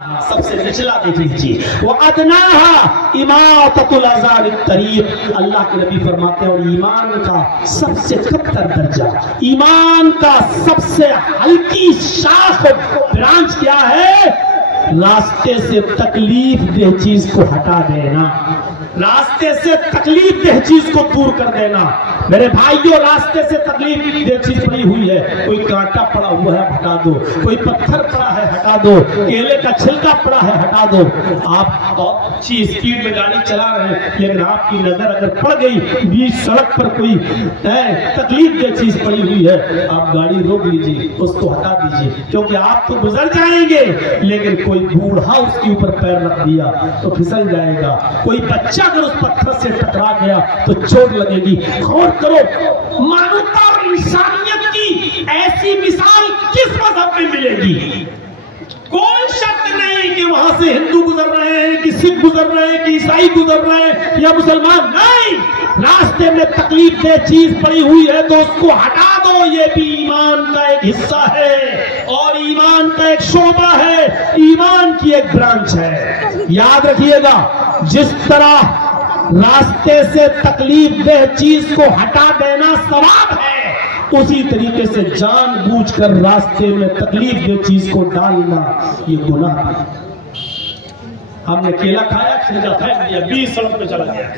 سب سے نچلا دیکھ لیجیے وہ ادناہا اماطۃ الاذان الطریق، اللہ کے نبی فرماتے ہیں اور ایمان کا سب سے کمتر درجہ، ایمان کا سب سے ہلکی شاخ برانچ کیا ہے؟ راستے سے تکلیف دہ چیز کو ہٹا دینا، راستے سے تکلیف دہ چیز کو دور کر دینا۔ میرے بھائیوں، راستے سے تکلیف دہ چیز پڑی ہوئی ہے، کوئی کانٹا پڑا ہوا ہے ہٹا دو، کوئی پتھر پڑا ہے ہٹا دو، کیلے کا چھلکا پڑا ہے ہٹا دو۔ آپ بہت اچھی اسپیڈ میں گاڑی چلا رہے ہیں لیکن آپ کی نظر اگر پڑ گئی بیچ سڑک پر کوئی تکلیف دہ چیز پڑی ہوئی ہے، آپ گاڑی روک لیجیے، اس کو ہٹا دیجیے، کیونکہ آپ تو گزر جائیں گے لیکن کوئی بوڑھا اس کے اوپر پیر رکھ دیا تو پھسل جائے گا، کوئی بچہ اگر اس پتھر سے ٹکرا گیا تو چوٹ لگے گی۔ غور کرو، مانوتا اور انسانیت کی ایسی مثال کس مذہب میں ملے گی؟ کوئی شک نہیں کہ وہاں سے ہندو گزر رہے ہیں کہ سکھ گزر رہے ہیں کہ عیسائی گزر رہے ہیں یا مسلمان، نہیں، راستے میں تکلیف دہ چیز پڑی ہوئی ہے تو اس کو ہٹا دو، یہ بھی ایمان کا ایک حصہ ہے اور ایمان کا ایک شعبہ ہے، ایمان کی ایک برانچ ہے۔ یاد رکھیے گا، جس طرح راستے سے تکلیف دہ چیز کو ہٹا دینا ثواب ہے، اسی طریقے سے جان بوجھ کر راستے میں تکلیف دہ چیز کو ڈالنا یہ گناہ ہے۔ ہم نے کیلا کھایا، چھلکا پھینک دیا، بیچ سڑک پہ چلا گیا۔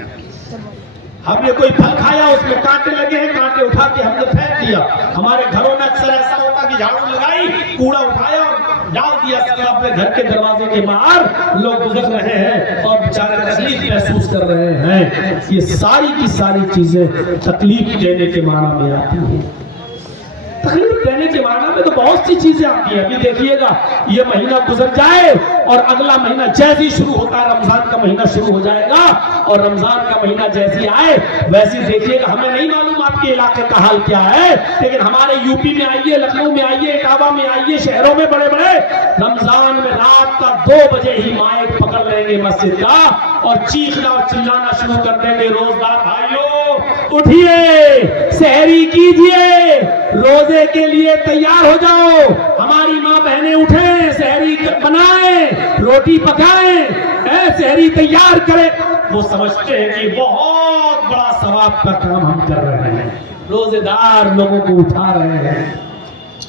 ہم نے کوئی پھل کھایا، اس میں کانٹے لگے ہیں، کانٹے اٹھا کے ہم نے پھینک دیا۔ ہمارے گھروں میں اکثر ایسا ہوتا کہ جھاڑو لگائی، کوڑا اٹھایا اور ڈال دیا اپنے گھر کے دروازے کے باہر، لوگ گزر رہے ہیں اور بیچارے تکلیف محسوس کر رہے ہیں۔ یہ ساری کی ساری چیزیں تکلیف دینے کے معنی میں آتی ہیں۔ تکلیف دینے کے معنی میں تو بہت سی چیزیں آتی ہیں۔ ابھی دیکھیے گا، یہ مہینہ گزر جائے اور اگلا مہینہ جیسے ہی شروع ہوتا ہے، رمضان کا مہینہ شروع ہو جائے گا اور رمضان کا مہینہ جیسے آئے ویسے دیکھیے گا، ہمیں نہیں معلوم آپ کے علاقے کا حال کیا ہے لیکن ہمارے یو پی میں آئیے، لکھنؤ میں آئیے، اٹاوا میں آئیے، شہروں میں بڑے بڑے رمضان میں رات کا 2 بجے ہی مائک پکڑ لیں گے مسجد کا اور چیخنا اور چلانا شروع کر دیں گے، روزدار بھائیوں اٹھیے، سحری کیجئے، روزے کے لیے تیار ہو جاؤ، ہماری ماں بہنیں اٹھیں، سحری بنائیں، روٹی پکائیں، سحری تیار کریں۔ وہ سمجھتے ہیں کہ بہت بڑا ثواب کا کام ہم کر رہے ہیں، روزے دار لوگوں کو اٹھا رہے ہیں۔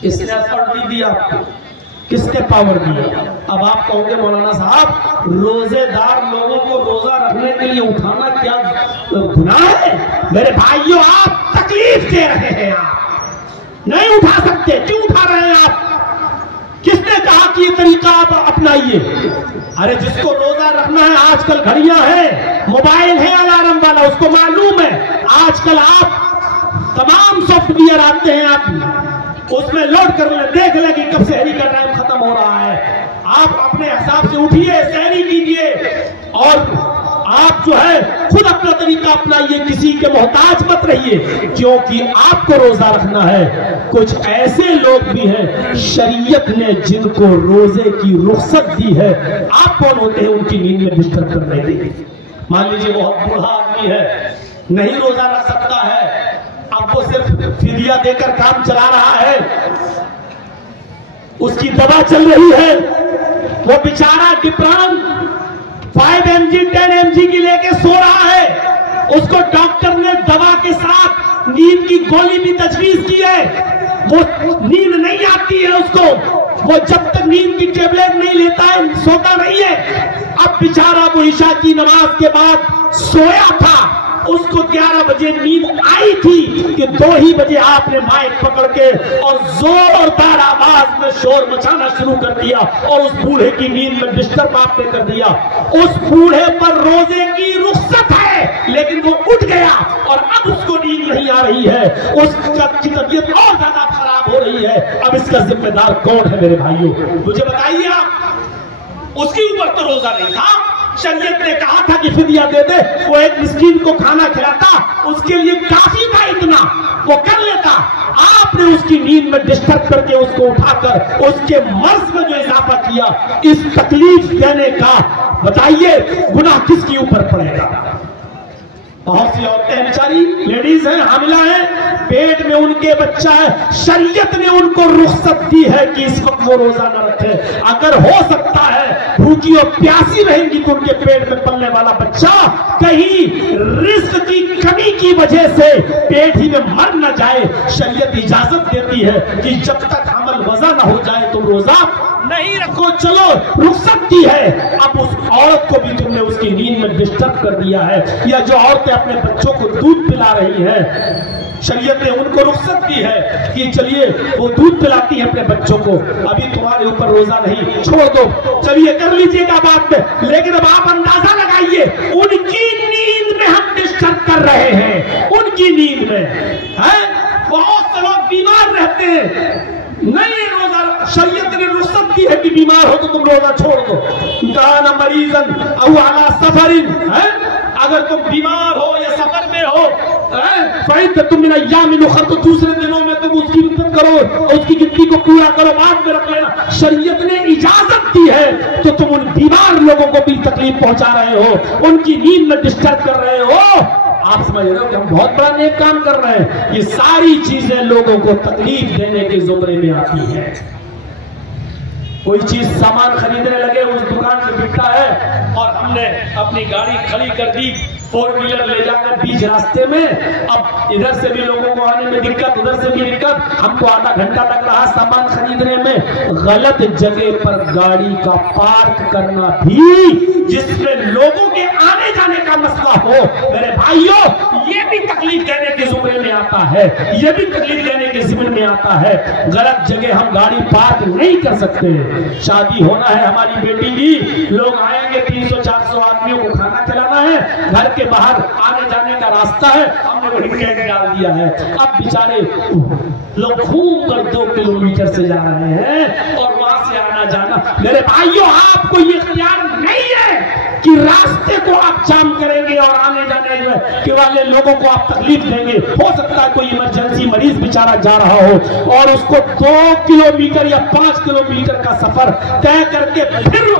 اس نے اتھارٹی دی آپ کو، کس نے پاور دیا؟ اب آپ کہو گے مولانا صاحب روزے دار لوگوں کو روزہ رکھنے کے لیے اٹھانا کیا گناہ ہے؟ میرے بھائیوں، آپ تکلیف دے رہے ہیں، آپ نہیں اٹھا سکتے، کیوں اٹھا رہے ہیں آپ؟ کس نے کہا کہ یہ طریقہ آپ اپنائیے؟ ارے جس کو روزہ رکھنا ہے، آج کل گھڑیاں ہیں، موبائل ہے الارم والا، اس کو معلوم ہے آج کل آپ تمام سافٹ ویئر آتے ہیں، آپ اس میں لوڈ کر لیں، دیکھ لیں کہ کب سحری کا ٹائم ختم ہو رہا ہے۔ آپ اپنے حساب سے اٹھیے، سحری کیجئے اور آپ جو ہے خود اپنا طریقہ اپنائیے، کسی کے محتاج مت رہیے، کیونکہ آپ کو روزہ رکھنا ہے۔ کچھ ایسے لوگ بھی ہیں شریعت نے جن کو روزے کی رخصت دی ہے، آپ کون ہوتے ہیں ان کی نیند میں ڈسٹرب کرنے کے؟ مان لیجیے بہت بوڑھا آدمی ہے، نہیں روزہ رکھ سکتا ہے، اب وہ صرف فدیہ دے کر کام چلا رہا ہے، اس کی دوا چل رہی ہے، وہ بیچارہ ڈپران 5 mg 10 mg کی لے کے سو رہا ہے، اس کو ڈاکٹر نے دوا کے ساتھ نیند کی گولی بھی تجویز کی ہے، وہ نیند نہیں آتی ہے اس کو، وہ جب تک نیند کی ٹیبلٹ نہیں لیتا ہے سوتا نہیں ہے۔ اب بیچارہ وہ عشاء کی نماز کے بعد سویا تھا، اس کو 11 بجے نیند آئی تھی کہ 2 ہی بجے آپ نے مائک پکڑ کے اور زوردار آواز میں شور مچانا شروع کر دیا اور اس بوڑھے کی نیند میں ڈسٹرب آپ نے کر دیا۔ اس بوڑھے پر روزے کی رخصت ہے لیکن وہ اٹھ گیا اور اب اس کو نیند نہیں آ رہی ہے، اس کی طبیعت اور زیادہ خراب ہو رہی ہے۔ اب اس کا ذمہ دار کون ہے میرے بھائیوں؟ مجھے بتائیے آپ، اس کے اوپر تو روزہ نہیں تھا، شریعت نے کہا تھا کہ فدیہ دے دے، وہ ایک مسکین کو کھانا کھلاتا، اس کے لیے کافی تھا، اتنا وہ کر لیتا۔ آپ نے اس کی نیند میں ڈسٹرب کر کے اس کو اٹھا کر اس کے مرض میں جو اضافہ کیا، اس تکلیف دینے کا بتائیے گناہ کس کے اوپر پڑے گا؟ بہت سی عورتیں بیچاری لیڈیز ہیں، حاملہ ہیں، پیٹ میں ان کے بچہ ہے، شریعت نے ان کو رخصت دی ہے کہ اس وقت وہ روزہ نہ رکھے. اگر ہو سکتا ہے بھوکی اور پیاسی رہیں گی تو ان کے پیٹ میں پلنے والا بچہ کہیں رزق کی کمی کی وجہ سے پیٹ ہی میں مر نہ جائے، شریعت اجازت دیتی ہے کہ جب تک حمل وضع نہ ہو جائے تم روزہ نہیں رکھو. چلو رخصت کی ہے، اب اس عورت کو بھی تم نے اس کی نیند میں ڈسٹرب کر دیا ہے. یا جو عورتیں اپنے بچوں کو دودھ پلا رہی ہیں، شریعت نے ان کو رخصت دی ہے کہ چلیے وہ دودھ پلاتی ہیں اپنے بچوں کو، ابھی تمہارے اوپر روزہ نہیں، چھوڑ دو، چلیے کر لیجئے گا بات میں. لیکن اب آپ اندازہ لگائیے ان کی نیند میں ہم ڈسٹرب کر رہے ہیں. ان کی نیند میں بہت سے لوگ بیمار رہتے ہیں، نہیں روزہ شریعت نے رخصت دی ہے کہ بیمار ہو تو تم روزہ چھوڑ دو. کانا مریضن او علی سفر، اگر تم بیمار ہو یا سفر میں ہو فعدۃ من ایام اخر، تو دوسرے دنوں میں تم اس کی عدت کرو، اس کی گنتی کو پورا کرو، بعد میں رکھ لینا. شریعت نے اجازت دی ہے تو تم ان بیمار لوگوں کو بھی تکلیف پہنچا رہے ہو، ان کی نیند میں ڈسٹرب کر رہے ہو. آپ سمجھ رہے ہو کہ ہم بہت بڑا نیک کام کر رہے ہیں. یہ ساری چیزیں لوگوں کو تکلیف دینے کے زمرے میں آتی ہیں. کوئی چیز سامان خریدنے لگے، اس دکان پہ بکتا ہے اور ہم نے اپنی گاڑی کھڑی کر دی، 4 ویلر لے جا کر بیچ راستے میں. اب ادھر سے بھی لوگوں کو آنے میں دقت، ادھر سے بھی دقت، ہم کو آدھا گھنٹہ لگ رہا سامان خریدنے میں. غلط جگہ پر گاڑی کا پارک کرنا بھی جس میں لوگوں کے آنے جانے کا مسئلہ ہو، میرے بھائیوں یہ بھی تکلیف دینے کے زمرے میں آتا ہے، یہ بھی تکلیف دینے کے ذمن میں آتا ہے. غلط جگہ ہم گاڑی پارک نہیں کر سکتے. شادی ہونا ہے ہماری بیٹی کی، لوگ آئیں گے، 300-400 آدمیوں کو کھانا کھلانا ہے، گھر کے باہر آنے جانے کا راستہ ہے، ہم نے وہی کیک ڈال دیا ہے. اب بیچارے لوگ گھوم کر 2 کلومیٹر سے جا رہے ہیں اور وہاں سے آنا جانا. میرے بھائیوں آپ کو یہ اختیار نہیں ہے کہ راستے کو آپ جام کریں گے اور آنے جانے کے والے لوگوں کو آپ تکلیف دیں گے. ہو سکتا ہے کوئی ایمرجنسی مریض بیچارہ جا رہا ہو اور اس کو 2 کلومیٹر یا 5 کلومیٹر کا سفر طے کر کے پھر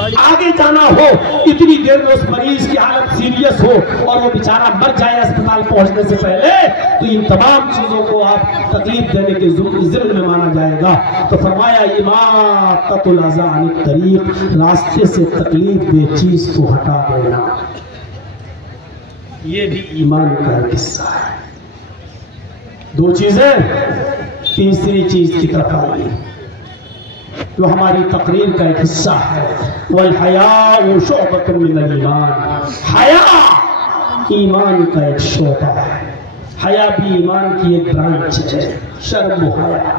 آگے جانا ہو، اتنی دیر میں اس مریض کی حالت سیریس ہو اور وہ بیچارہ مر جائے اسپتال پہنچنے سے پہلے، تو ان تمام چیزوں کو آپ تکلیف دینے کے ذمن میں مانا جائے گا. تو فرمایا اماطۃ الاذی عن الطریق، راستے سے تکلیف دہ چیز کو ہٹا دینا، یہ بھی ایمان کا ایک حصہ ہے. 2 چیزیں، تیسری چیز کی طرف آئیے جو ہماری تقریر کا ایک حصہ ہے. والحیاء شعبۃ من الایمان، حیا ایمان کا ایک شعبہ ہے. حیا بھی ایمان کی ایک برانچ ہے. شرم و حیا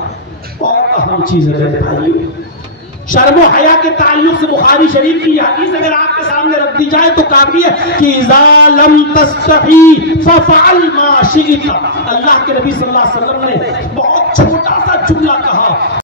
بہت اہم چیز ہے میرے بھائیو. شرم و حیا کے تعلق سے بخاری شریف کی حدیث اگر آپ کے سامنے رکھ دی جائے تو کافی ہے کہ اذا لم تستحی ففعل ما شئت. اللہ کے نبی صلی اللہ علیہ وسلم نے بہت چھوٹا سا